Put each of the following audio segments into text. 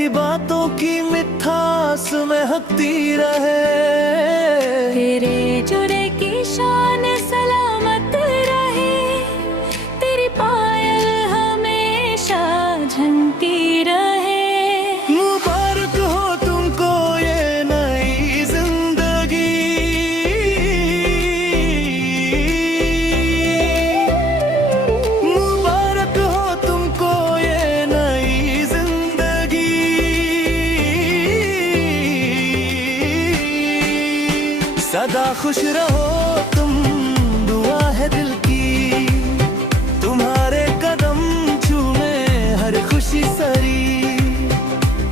तेरी बातों की मिठास महकती रहे। तेरे जुड़े की शान सलामत रहे, तेरी पायल हमेशा झनती रहे। मुबारक हो तुमको ये नई जिंदगी, मुबारक हो तुमको ये नई जिंदगी। सदा खुश रहो तुम, दुआ है दिल की, तुम्हारे कदम चूमे हर खुशी सरी,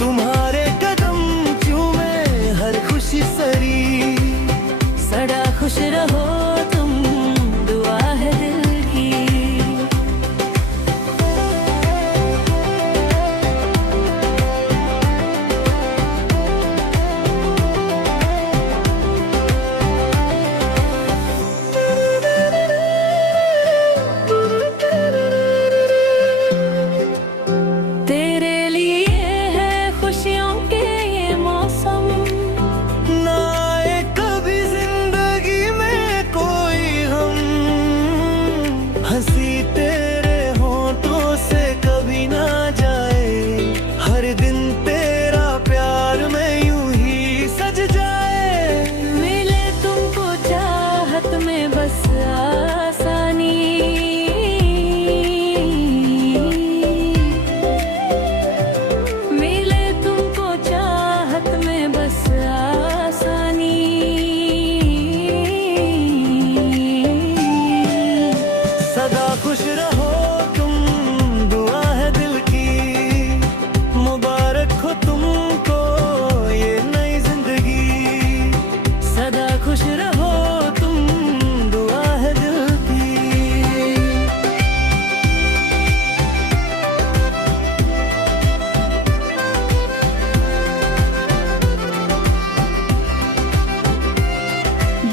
तुम्हारे कदम चूमे हर खुशी सरी। सदा खुश रहो तुम, दुआ है दिल की। तेरे लिए है खुशियों के ये मौसम, ना आए कभी जिंदगी में कोई हम, हंसी तेरे होठों से कभी ना जाए, हर दिन तेरा प्यार में यूं ही सज जाए। मिले तुमको चाहत में बस आसानी, मिले तुमको चाहत में बस आसानी। सदा खुश रहो तुम, दुआ है दिल की, मुबारक हो तुमको ये नई जिंदगी। सदा खुश रहो तुम, दुआ है दिल की।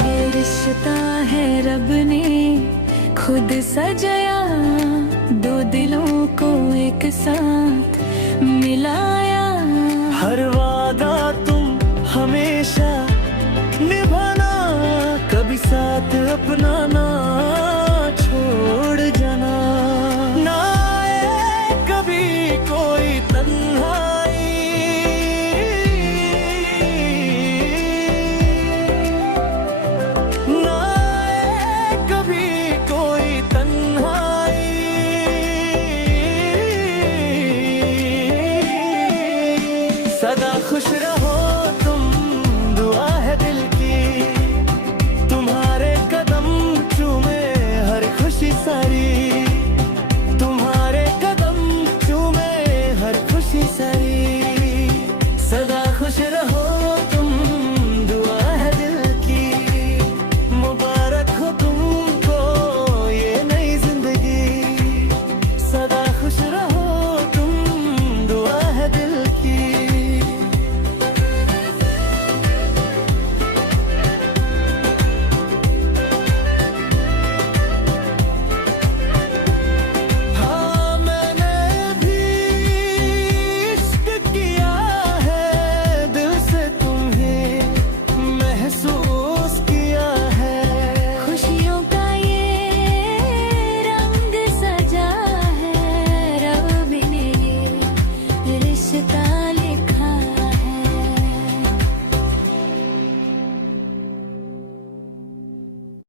ये रिश्ता है रब ने खुद सजाया, दो दिलों को एक साथ मिलाया। हर वादा तुम हमेशा निभाना, कभी साथ अपनाना।